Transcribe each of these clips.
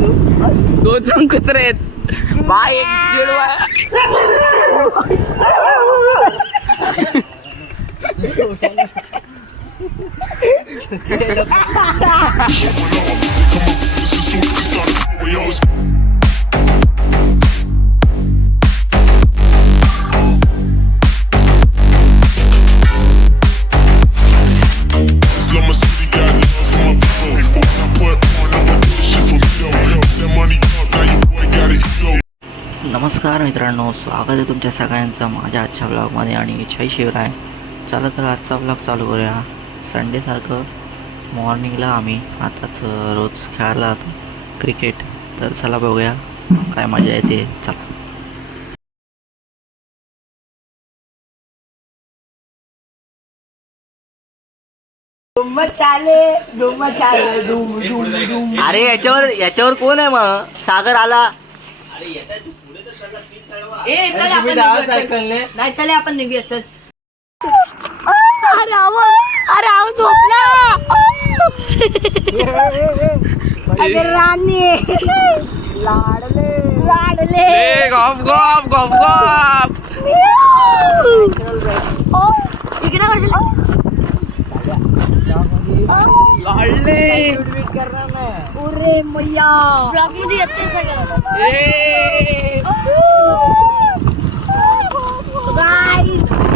दोन कुत्रे आहेत बाय एक जिडवा नमस्कार मित्रांनो, स्वागत आहे तुमच्या सगळ्यांचं माझ्या आजच्या ब्लॉगमध्ये आणि जय शिवराय. चला तर आजचा ब्लॉग चालू करूया. संडेसारखं मॉर्निंगला आम्ही आताच रोज खेळायला जातो क्रिकेट. तर चला बघूया काय मजा येते. चला. अरे याच्यावर कोण आहे मग? सागर आला. चल आपण निघूया चल. अरे झोपला. अरे राणी लाडले गॉप गॉप गॉप गॉप इकडे लाडले अरे मैया येते सगळं.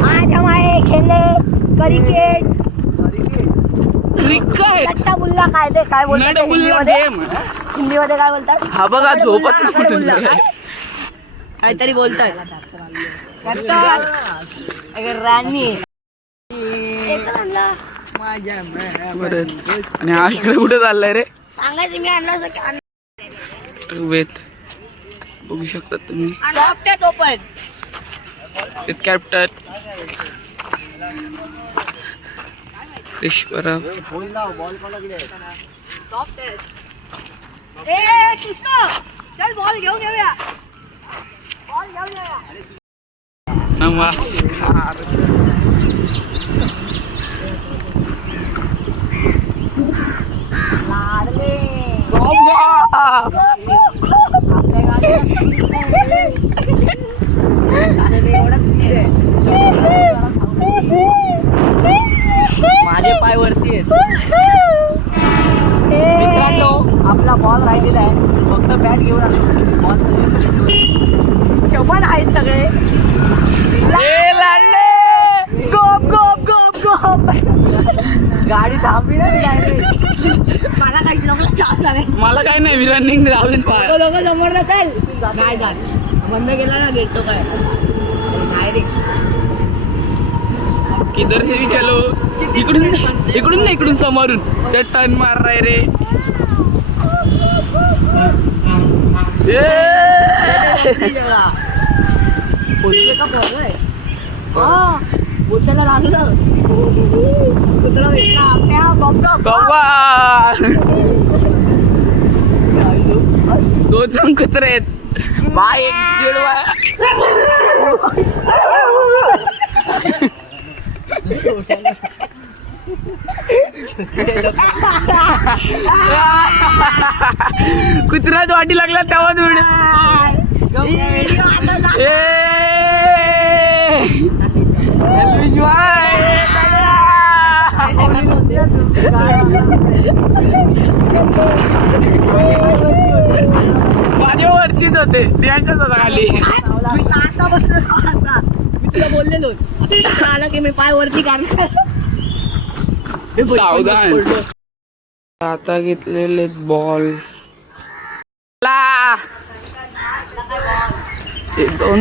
आज हमारे खेले क्रिकेट नट्टा बुल्ला काय बोलतात हिंदीमध्ये काय बोलतात? हा बघा झोपत काहीतरी बोलतात. राणी आणि हा इकडे कुठे चाललाय रे? सांगायचं मी आणला वेत बघू शकता तुम्ही. कॅप्टन ईश्वरा बॉल घेऊन येऊया. नमस्कार. माझे पाय वरती आहेत. मित्रांनो, आपला बॉल राहिलेला आहे. फक्त बॅट घेऊन आले. बॉल चपन आहेत सगळे. गोप गोप गोप गोप. गाडी थांबली ना. मला काही लोक मला काय नाही मी रनिंग लावून पाय लोक समोर ना. चल काय जात बंद केला ना गेट तो काय डायरेक्ट किधर से भी चलो. इकडून ना इकडून समोरून ते टर्न मार राय रे. का पडलंय बोचायला लागलं. कुत्रा भेटला. दोन कुत्रे आहेत बाय एक जिडवा कुत्र्याच वाटी लागला तेव्हा दूर. माझ्या वरतीच होते त्यांच्याच होता खाली. असा बसलो असा मी तुला बोललेलो आला की मी पाय वरती काढणार. सावधान. आता घेतलेले बॉल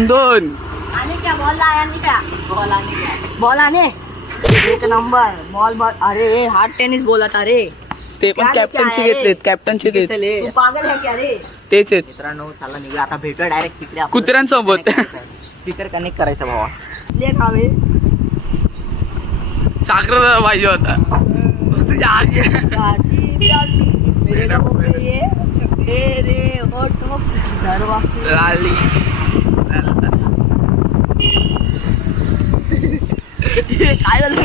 दोन आणि क्या बॉल आने एक नंबर बॉल. अरे हार्ड टेनिस बोलत. अरे ते पण कॅप्टनचे घेतलेत. कॅप्टनचे तू पागल आहे क्या रे? तेच आहेत. मित्रांनो, चला निघूया आता. भेटूया डायरेक्ट तिकडे कुत्र्यांसोबत. स्पीकर कनेक्ट करायचा भावा. ले खावे साखर पाहिजे होता. तुझ्या आजी मेरे लोगों पे ये रे होठों धरवा लाली काय झालं?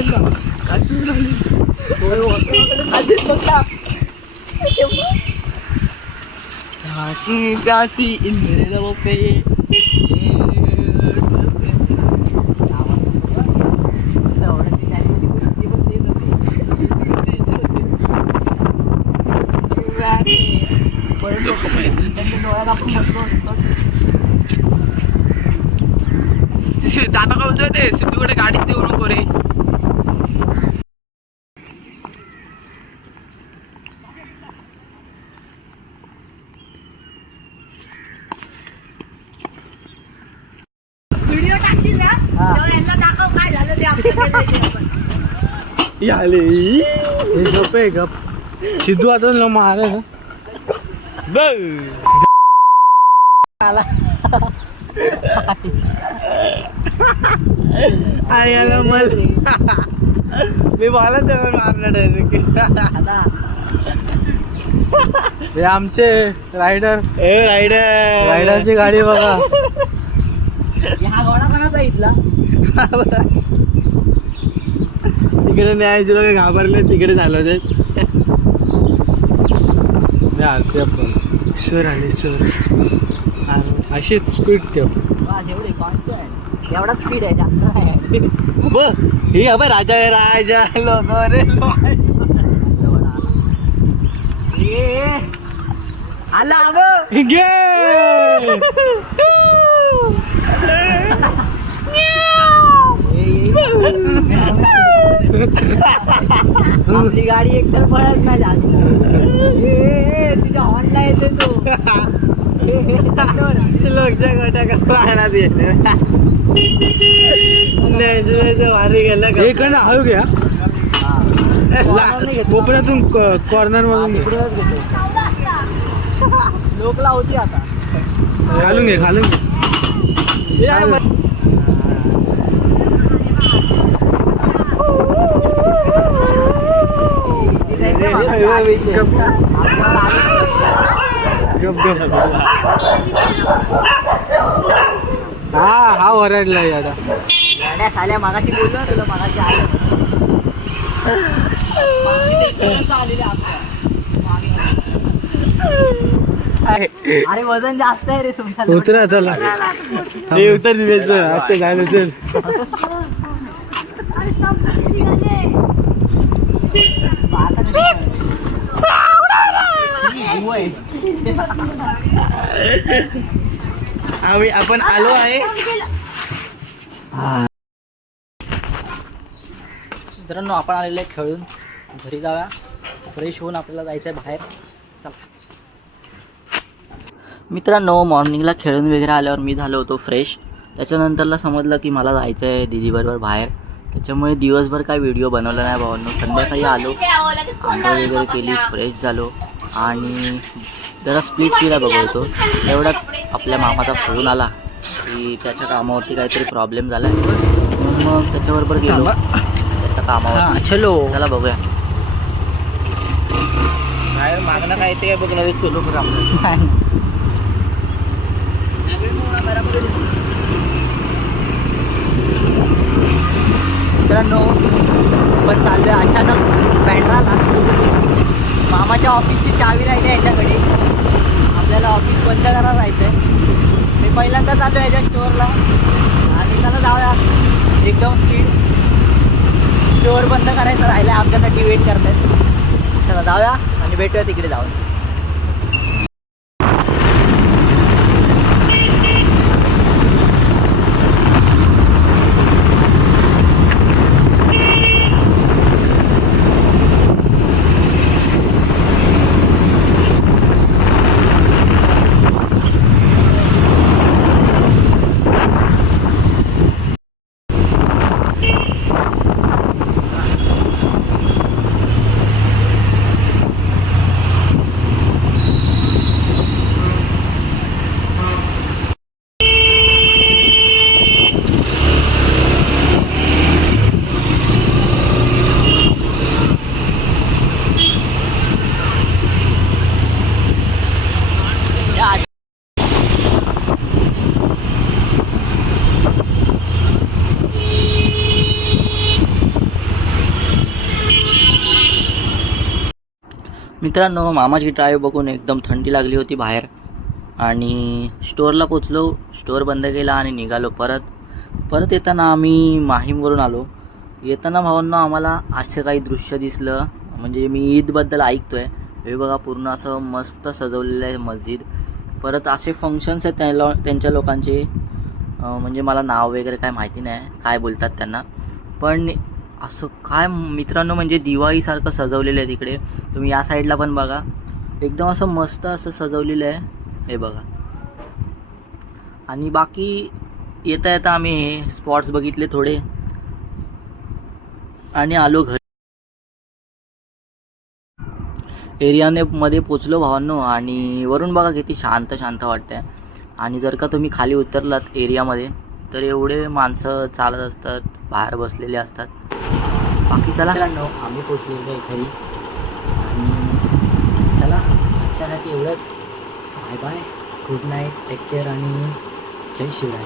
काशी प्यासी इन मेरे लबों पे दादा काय बोलतोय ते सिद्धूकडे गाडीत देऊ नको रे. व्हिडिओ टाकशील ना तेव्हा यांना दाखव काय झालं ते आपल्याला आले गप आहे गप. सिद्धू आता न मार मी मला तेव्हा मारणार डायरेक्ट. हे आमचे रायडर रायडरची गाडी बघा. हा घोडा कोणाचा इथला तिकडे न्यायचे लोक घाबरले तिकडे झालं ते. सर आले सर अशीच स्पीड ठेव. एवढे कॉन्स्टंट एवढा स्पीड आहे जास्त नाही. हे अबे राजा आहे राजा लोक रे आला अगं घे. आपली गाडी एकतर पळत नाही जास्त. तुझ्या हॉर्नला येते तू लोकच्या गोट्या पाहण्यात येते. भारी गेलं का हळू घ्या. कोपऱ्यातून कॉर्नर मधून लोकला होती आता घालून घे घालून घे. हा ओरडला आता. गाड्या साल्या मागाशी बोललो तुला मागाशी अरे वजन जास्त आहे रे तुमचा. उतरा चला हे उतर दिव्याचं आता झालं चल. आपण आलो आहे. मित्रांनो आपण आलेले खेळून घरी जाऊया. फ्रेश होऊन आपल्याला जायचं आहे बाहेर. चला मित्रांनो मॉर्निंगला खेळून वगैरे आल्यावर मी झालो होतो फ्रेश. त्याच्यानंतरला समजलं की मला जायचं आहे दीदीबरोबर बाहेर. त्याच्यामुळे दिवसभर काय व्हिडिओ बनवला नाही भावांनो. संध्याकाळी आलो आंघोळ वगैरे केली फ्रेश झालो आणि जरा स्प्लिट फिरा बघवतो. तेवढ्यात आपल्या मामाचा फोन आला की त्याच्या कामावरती काहीतरी प्रॉब्लेम झाला आहे. मग त्याच्याबरोबर गेलो त्याच्या कामावर. चला बघूया काय मागणं काय ते काय बघणार चलो बरं आपलं. मित्रांनो पण चालू आहे अचानक बँड्राला. मामाच्या ऑफिसची चावी राहिली याच्याकडे. आपल्याला ऑफिस बंद करायला जायचं आहे. मी पहिल्यांदा चालू आहे याच्या स्टोअरला आणि त्याला जाऊया एकदम स्पीड. स्टोअर बंद करायचं राहिलं आहे आमच्यासाठी वेट करतात. चला जाऊया आणि भेटूया तिकडे जाऊन. मित्रांनो, मामाची ड्राईव्ह बघून एकदम थंडी लागली होती बाहेर आणि स्टोअरला पोचलो. स्टोअर बंद केला आणि निघालो परत येताना आम्ही माहीमवरून आलो. येताना भावांनो आम्हाला असं काही दृश्य दिसलं. म्हणजे मी ईदबद्दल ऐकतोय. हे बघा, पूर्ण असं मस्त सजवलेलं आहे मस्जिद. परत असे फंक्शन्स आहेत त्यांच्या लोकांचे. म्हणजे मला नाव वगैरे काय माहिती नाही काय बोलतात त्यांना, पण असं काय मित्रांनो, म्हणजे दिवाळीसारखं सजवलेलं आहे तिकडे. तुम्ही या साईडला पण बघा, एकदम असं मस्त असं सजवलेलं आहे. हे बघा. आणि बाकी येता येता आम्ही हे स्पॉट्स बघितले थोडे आणि आलो घरी. एरियाने मध्ये पोचलो भावांनो. आणि वरून बघा किती शांत शांत वाटतंय. आणि जर का तुम्ही खाली उतरलात एरियामध्ये तर एवढे माणसं चालत असतात, बाहेर बसलेले असतात. बाकी चला मित्रांनो, आम्ही पोचलेलो आहे घरी आणि चला आजच्यासाठी एवढंच. Bye bye, good night, take care आणि जय शिवराय.